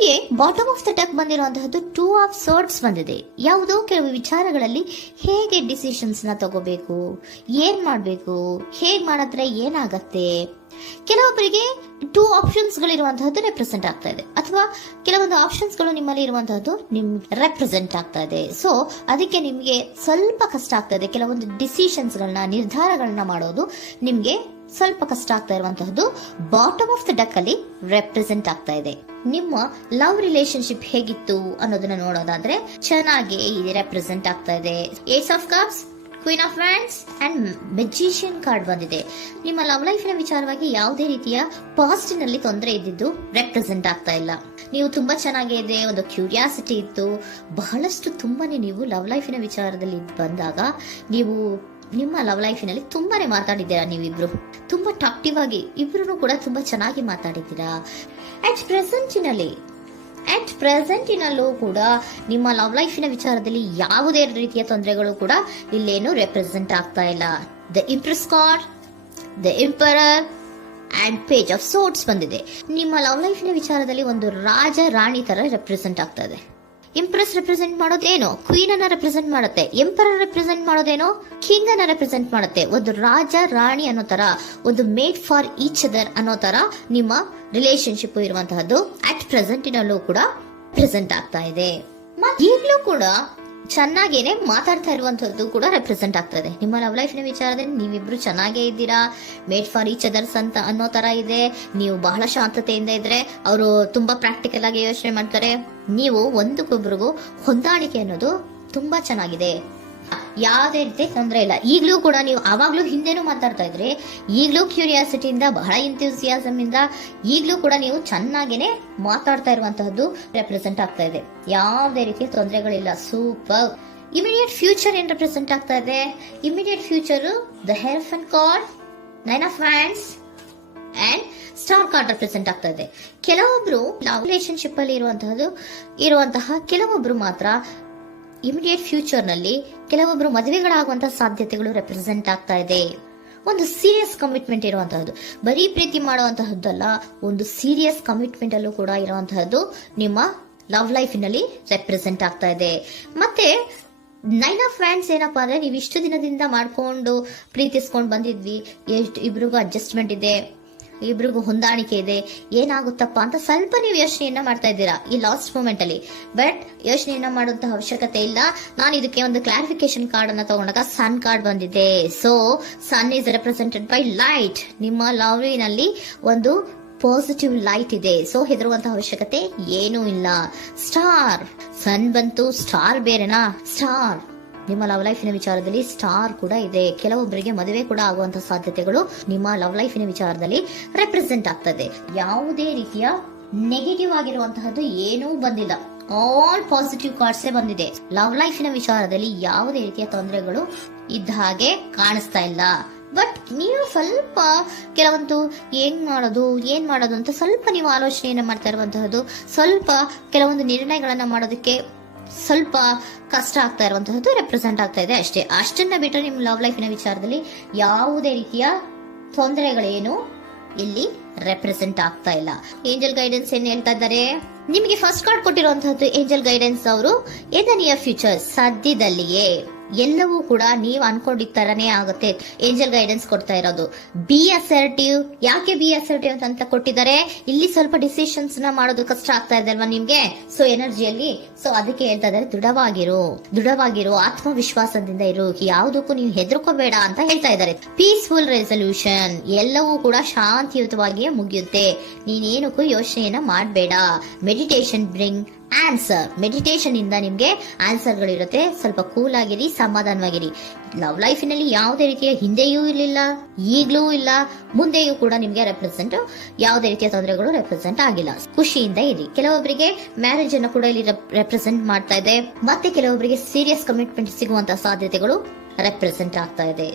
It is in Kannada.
ನಿಮಗೆ ಬಾಟಮ್ ಆಫ್ ದ ಡೆಕ್ ಬಂದಿರುವಂತಹದ್ದು 2 ಆಫ್ ಸ್ವರ್ಡ್ಸ್ ಬಂದಿದೆ. ಯಾವುದೋ ಕೆಲವು ವಿಚಾರಗಳಲ್ಲಿ ಹೇಗೆ ಡಿಸಿಷನ್ಸ್ ನ ತಗೋಬೇಕು, ಏನ್ ಮಾಡ್ಬೇಕು, ಹೇಗ್ ಮಾಡಿದ್ರೆ ಏನಾಗತ್ತೆ. ಕೆಲವೊಬ್ಬರಿಗೆ 2 ಆಪ್ಷನ್ಸ್ ಗಳಿರುವಂತಹದ್ದು ರೆಪ್ರೆಸೆಂಟ್ ಆಗ್ತಾ ಇದೆ, ಅಥವಾ ಕೆಲವೊಂದು ಆಪ್ಷನ್ಸ್ ಗಳು ನಿಮ್ಮಲ್ಲಿ ಇರುವಂತಹದ್ದು ರೆಪ್ರೆಸೆಂಟ್ ಆಗ್ತಾ ಇದೆ. ಸೊ ಅದಕ್ಕೆ ನಿಮ್ಗೆ ಸ್ವಲ್ಪ ಕಷ್ಟ ಆಗ್ತಾ ಇದೆ. ಕೆಲವೊಂದು ಡಿಸಿಷನ್ಸ್ ಗಳನ್ನ, ನಿರ್ಧಾರಗಳನ್ನ ಮಾಡೋದು ನಿಮ್ಗೆ ಸ್ವಲ್ಪ ಕಷ್ಟ ಆಗ್ತಾ ಇರುವಂತಹದ್ದು ಬಾಟಮ್ ಆಫ್ ದ ಡೆಕ್ ಅಲ್ಲಿ ರೆಪ್ರೆಸೆಂಟ್ ಆಗ್ತಾ ಇದೆ. ನಿಮ್ಮ ಲವ್ ರಿಲೇಶನ್ಶಿಪ್ ಹೇಗಿತ್ತು ಅನ್ನೋದನ್ನ ನೋಡೋದಾದ್ರೆ ಚೆನ್ನಾಗಿ ರೆಪ್ರೆಸೆಂಟ್ ಆಗ್ತಾ ಇದೆ. Ace of cups, queen of wands and magician card ಬಂದಿದೆ. ನಿಮ್ಮ ಲವ್ ಲೈಫ್ ನ ವಿಚಾರವಾಗಿ ಯಾವುದೇ ರೀತಿಯ ಪಾಸ್ಟ್ ನಲ್ಲಿ ತೊಂದರೆ ಇದ್ದಿದ್ದು ರೆಪ್ರೆಸೆಂಟ್ ಆಗ್ತಾ ಇಲ್ಲ. ನೀವು ತುಂಬಾ ಚೆನ್ನಾಗಿದೆ, ಒಂದು ಕ್ಯೂರಿಯಾಸಿಟಿ ಇತ್ತು, ಬಹಳಷ್ಟು ತುಂಬಾನೇ ನೀವು ಲವ್ ಲೈಫಿನ ವಿಚಾರದಲ್ಲಿ ಬಂದಾಗ ನೀವು ನಿಮ್ಮ ಲವ್ ಲೈಫಿನಲ್ಲಿ ತುಂಬಾನೇ ಮಾತಾಡಿದ್ದೀರಾ. ನೀವಿಬ್ರು ತುಂಬಾ ಟಾಕ್ಟಿವ್ ಆಗಿ ಇಬ್ರು ಕೂಡ ತುಂಬಾ ಚೆನ್ನಾಗಿ ಮಾತಾಡಿದ್ದೀರಾ. ಅಟ್ ಪ್ರೆಸೆಂಟಿನಲ್ಲೂ ಕೂಡ ನಿಮ್ಮ ಲವ್ ಲೈಫಿನ ವಿಚಾರದಲ್ಲಿ ಯಾವುದೇ ರೀತಿಯ ತೊಂದರೆಗಳು ಕೂಡ ಇಲ್ಲೇನು ರೆಪ್ರೆಸೆಂಟ್ ಆಗ್ತಾ ಇಲ್ಲ. The empress card, the emperor and page of swords ಬಂದಿದೆ. ನಿಮ್ಮ ಲವ್ ಲೈಫಿನ ವಿಚಾರದಲ್ಲಿ ಒಂದು ರಾಜ ರಾಣಿ ತರ ರೆಪ್ರೆಸೆಂಟ್ ಆಗ್ತಾ ಇದೆ. ಇಂಪ್ರೆಸ್ ರೆಪ್ರೆಸೆಂಟ್ ಮಾಡೋದೇನೋ ಕ್ವೀನ್ ಅನ್ನ ರೆಪ್ರೆಸೆಂಟ್ ಮಾಡುತ್ತೆ, ಎಂಪರರ್ ರೆಪ್ರೆಸೆಂಟ್ ಮಾಡೋದೇನೋ ಕಿಂಗ್ ಅನ್ನ ರೆಪ್ರೆಸೆಂಟ್ ಮಾಡುತ್ತೆ. ಒಂದು ರಾಜ ರಾಣಿ ಅನ್ನೋ ತರ, ಒಂದು ಮೇಡ್ ಫಾರ್ ಈಚ್ ಅದರ್ ಅನ್ನೋ ತರ ನಿಮ್ಮ ರಿಲೇಶನ್ಶಿಪ್ ಇರುವಂತಹದ್ದು ಅಟ್ ಪ್ರೆಸೆಂಟಿನಲ್ಲೂ ಕೂಡ ಪ್ರೆಸೆಂಟ್ ಆಗ್ತಾ ಇದೆ. ಈಗಲೂ ಕೂಡ ಚೆನ್ನಾಗೇನೆ ಮಾತಾಡ್ತಾ ಇರುವಂತದ್ದು ಕೂಡ ರೆಪ್ರೆಸೆಂಟ್ ಆಗ್ತಾ ಇದೆ. ನಿಮ್ಮ ಲವ್ ಲೈಫ್ ನ ವಿಚಾರದಲ್ಲಿ ನೀವಿಬ್ರು ಚೆನ್ನಾಗೇ ಇದ್ದೀರಾ, ಮೇಡ್ ಫಾರ್ ಈಚ್ ಅದರ್ಸ್ ಅಂತ ಅನ್ನೋ ತರ ಇದೆ. ನೀವು ಬಹಳ ಶಾಂತತೆಯಿಂದ ಇದ್ರೆ ಅವರು ತುಂಬಾ ಪ್ರಾಕ್ಟಿಕಲ್ ಆಗಿ ಯೋಚನೆ ಮಾಡ್ತಾರೆ. ನೀವು ಒಂದಕ್ಕೊಬ್ರಿಗೂ ಹೊಂದಾಣಿಕೆ ಅನ್ನೋದು ತುಂಬಾ ಚೆನ್ನಾಗಿದೆ, ಯಾವುದೇ ರೀತಿ ತೊಂದರೆ ಇಲ್ಲ. ಈಗಲೂ ಕೂಡ ನೀವು ಅವಾಗ್ಲೂ ಹಿಂದೆನೂ ಮಾತಾಡ್ತಾ ಇದ್ರಿ, ಈಗಲೂ ಕ್ಯೂರಿಯಾಸಿಟಿಯಿಂದ, ಬಹಳ ಇಂಥ್ಯೂಸಿಯಾಸಮ್ ಇಂದ ಈಗಲೂ ಕೂಡ ನೀವು ಚೆನ್ನಾಗೇನೆ ಮಾತಾಡ್ತಾ ಇರುವಂತಹದ್ದು ರೆಪ್ರೆಸೆಂಟ್ ಆಗ್ತಾ ಇದೆ. ಯಾವುದೇ ರೀತಿಯ ತೊಂದರೆಗಳಿಲ್ಲ, ಸೂಪರ್. ಇಮಿಡಿಯೇಟ್ ಫ್ಯೂಚರ್ ಏನ್ ರೆಪ್ರೆಸೆಂಟ್ ಆಗ್ತಾ ಇದೆ? Immediate future the hierophant card, 9 of wands and star card represent ಆಗ್ತಾ ಇದೆ. ಕೆಲವೊಬ್ರು ಲವ್ ರಿಲೇಶನ್ಶಿಪ್ ಅಲ್ಲಿ ಇರುವಂತಹ ಕೆಲವೊಬ್ರು ಮಾತ್ರ ಇಮಿಡಿಯೇಟ್ ಫ್ಯೂಚರ್ ನಲ್ಲಿ ಕೆಲವೊಬ್ರು ಮದುವೆಗಳಾಗುವಂತಹ ಸಾಧ್ಯತೆಗಳು ರೆಪ್ರೆಸೆಂಟ್ ಆಗ್ತಾ ಇದೆ. ಒಂದು ಸೀರಿಯಸ್ ಕಮಿಟ್ಮೆಂಟ್ ಇರುವಂತಹದ್ದು, ಬರೀ ಪ್ರೀತಿ ಮಾಡುವಂತಹದ್ದಲ್ಲ, ಒಂದು ಸೀರಿಯಸ್ ಕಮಿಟ್ಮೆಂಟ್ ಅಲ್ಲೂ ಕೂಡ ಇರುವಂತಹದ್ದು ನಿಮ್ಮ ಲವ್ ಲೈಫಿನಲ್ಲಿ ರೆಪ್ರೆಸೆಂಟ್ ಆಗ್ತಾ ಇದೆ. ಮತ್ತೆ 9 ಆಫ್ ವ್ಯಾಂಡ್ಸ್ ಏನಪ್ಪಾ ಅಂದ್ರೆ, ನೀವು ಇಷ್ಟು ದಿನದಿಂದ ಮಾಡ್ಕೊಂಡು ಪ್ರೀತಿಸ್ಕೊಂಡು ಬಂದಿದ್ವಿ, ಇಬ್ರಿಗೂ ಅಡ್ಜಸ್ಟ್ಮೆಂಟ್ ಇದೆ, ಇಬ್ರಿಗೂ ಹೊಂದಾಣಿಕೆ ಇದೆ, ಏನಾಗುತ್ತಪ್ಪ ಅಂತ ಸ್ವಲ್ಪ ನೀವು ಯೋಚನೆಯನ್ನ ಮಾಡ್ತಾ ಇದ್ದೀರಾ ಈ ಲಾಸ್ಟ್ ಮೂಮೆಂಟ್ ಅಲ್ಲಿ. ಬಟ್ ಯೋಚನೆಯನ್ನ ಮಾಡುವಂತಹ ಅವಶ್ಯಕತೆ ಇಲ್ಲ. ನಾನು ಇದಕ್ಕೆ ಒಂದು ಕ್ಲಾರಿಫಿಕೇಶನ್ ಕಾರ್ಡ್ ಅನ್ನ ತಗೊಂಡಾಗ ಸನ್ ಕಾರ್ಡ್ ಬಂದಿದೆ. So sun is represented by light. ನಿಮ್ಮ ಲವ್ನಲ್ಲಿ ಒಂದು ಪಾಸಿಟಿವ್ ಲೈಟ್ ಇದೆ. ಸೊ ಹೆದರುವಂತಹ ಅವಶ್ಯಕತೆ ಏನೂ ಇಲ್ಲ. ಸ್ಟಾರ್, ಸನ್ ಬಂತು, ಸ್ಟಾರ್ ಬೇರೆನಾ? ಸ್ಟಾರ್ ನಿಮ್ಮ ಲವ್ ಲೈಫಿನ ವಿಚಾರದಲ್ಲಿ ಸ್ಟಾರ್ ಕೂಡ ಇದೆ. ಕೆಲವೊಬ್ಬರಿಗೆ ಮದುವೆ ಕೂಡ ಆಗುವಂತಹ ಸಾಧ್ಯತೆಗಳು ನಿಮ್ಮ ಲವ್ ಲೈಫಿನ ವಿಚಾರದಲ್ಲಿ ರೆಪ್ರೆಸೆಂಟ್ ಆಗ್ತದೆ. ಯಾವುದೇ ರೀತಿಯ ನೆಗೆಟಿವ್ ಆಗಿರುವಂತಹದ್ದು ಏನೂ ಬಂದಿಲ್ಲ, ಆಲ್ ಪಾಸಿಟಿವ್ ಕಾರ್ಡ್ಸ್ ಬಂದಿದೆ. ಲವ್ ಲೈಫಿನ ವಿಚಾರದಲ್ಲಿ ಯಾವುದೇ ರೀತಿಯ ತೊಂದರೆಗಳು ಇದ್ದ ಹಾಗೆ ಕಾಣಿಸ್ತಾ ಇಲ್ಲ. ಬಟ್ ನೀವು ಸ್ವಲ್ಪ ಕೆಲವೊಂದು ಏನ್ ಮಾಡೋದು ಅಂತ ಸ್ವಲ್ಪ ನೀವು ಆಲೋಚನೆಯನ್ನ ಮಾಡ್ತಾ ಇರುವಂತಹದ್ದು, ಸ್ವಲ್ಪ ಕೆಲವೊಂದು ನಿರ್ಣಯಗಳನ್ನ ಮಾಡೋದಕ್ಕೆ ಸ್ವಲ್ಪ ಕಷ್ಟ ಆಗ್ತಾ ಇರುವಂತಹದ್ದು ರೆಪ್ರೆಸೆಂಟ್ ಆಗ್ತಾ ಇದೆ ಅಷ್ಟೇ. ಅಷ್ಟನ್ನ ಬಿಟ್ಟರೆ ನಿಮ್ಮ ಲವ್ ಲೈಫಿನ ವಿಚಾರದಲ್ಲಿ ಯಾವುದೇ ರೀತಿಯ ತೊಂದರೆಗಳೇನು ಇಲ್ಲಿ ರೆಪ್ರೆಸೆಂಟ್ ಆಗ್ತಾ ಇಲ್ಲ. ಏಂಜಲ್ ಗೈಡೆನ್ಸ್ ಏನ್ ಹೇಳ್ತಾ ಇದ್ದಾರೆ? ನಿಮಗೆ ಫಸ್ಟ್ ಕಾರ್ಡ್ ಕೊಟ್ಟಿರುವಂತಹದ್ದು ಏಂಜಲ್ ಗೈಡೆನ್ಸ್ ಅವರು ಇನ್ ದ ನಿಯರ್ ಫ್ಯೂಚರ್, ಸದ್ಯದಲ್ಲಿಯೇ ಎಲ್ಲವೂ ಕೂಡ ನೀವು ಅನ್ಕೊಂಡಿದ್ದ ತರನೇ ಆಗುತ್ತೆ. ಏಂಜಲ್ ಗೈಡೆನ್ಸ್ ಕೊಡ್ತಾ ಇರೋದು ಬಿ ಅಸರ್ಟಿವ್. ಯಾಕೆ ಬಿ ಅಸರ್ಟಿವ್ ಅಂತ ಕೊಟ್ಟಿದ್ದಾರೆ? ಇಲ್ಲಿ ಸ್ವಲ್ಪ ಡಿಸಿಷನ್ಸ್ ನ ಮಾಡೋದು ಕಷ್ಟ ಆಗ್ತಾ ಇದೆ ಅಲ್ವಾ ನಿಮ್ಗೆ, ಸೊ ಎನರ್ಜಿಯಲ್ಲಿ. ಸೊ ಅದಕ್ಕೆ ಹೇಳ್ತಾ ಇದ್ದಾರೆ ದೃಢವಾಗಿರು, ಆತ್ಮವಿಶ್ವಾಸದಿಂದ ಇರು, ಯಾವುದಕ್ಕೂ ನೀವು ಹೆದರ್ಕೋಬೇಡ ಅಂತ ಹೇಳ್ತಾ ಇದ್ದಾರೆ. ಪೀಸ್ಫುಲ್ ರೆಸಲ್ಯೂಷನ್, ಎಲ್ಲವೂ ಕೂಡ ಶಾಂತಿಯುತವಾಗಿಯೇ ಮುಗಿಯುತ್ತೆ, ನೀನೇನಕ್ಕೂ ಯೋಚನೆಯನ್ನ ಮಾಡಬೇಡ. ಮೆಡಿಟೇಷನ್ ಬ್ರಿಂಗ್ ಆನ್ಸರ್, ಮೆಡಿಟೇಷನ್ ಇಂದ ನಿಮ್ಗೆ ಆನ್ಸರ್ ಗಳಿರುತ್ತೆ. ಸ್ವಲ್ಪ ಕೂಲ್ ಆಗಿರಿ, ಸಮಾಧಾನವಾಗಿರಿ. ಲವ್ ಲೈಫಿನಲ್ಲಿ ಯಾವುದೇ ರೀತಿಯ ಹಿಂದೆಯೂ ಇರಲಿಲ್ಲ, ಈಗಲೂ ಇಲ್ಲ, ಮುಂದೆಯೂ ಕೂಡ ನಿಮ್ಗೆ ಯಾವುದೇ ರೀತಿಯ ತೊಂದರೆಗಳು ರೆಪ್ರೆಸೆಂಟ್ ಆಗಿಲ್ಲ. ಖುಷಿಯಿಂದ ಇರಿ. ಕೆಲವೊಬ್ಬರಿಗೆ ಮ್ಯಾರೇಜ್ ಅನ್ನು ಕೂಡ ಇಲ್ಲಿ ರೆಪ್ರೆಸೆಂಟ್ ಮಾಡ್ತಾ ಇದೆ. ಮತ್ತೆ ಕೆಲವೊಬ್ಬರಿಗೆ ಸೀರಿಯಸ್ ಕಮಿಟ್ಮೆಂಟ್ ಸಿಗುವಂತಹ ಸಾಧ್ಯತೆಗಳು ರೆಪ್ರೆಸೆಂಟ್ ಆಗ್ತಾ ಇದೆ.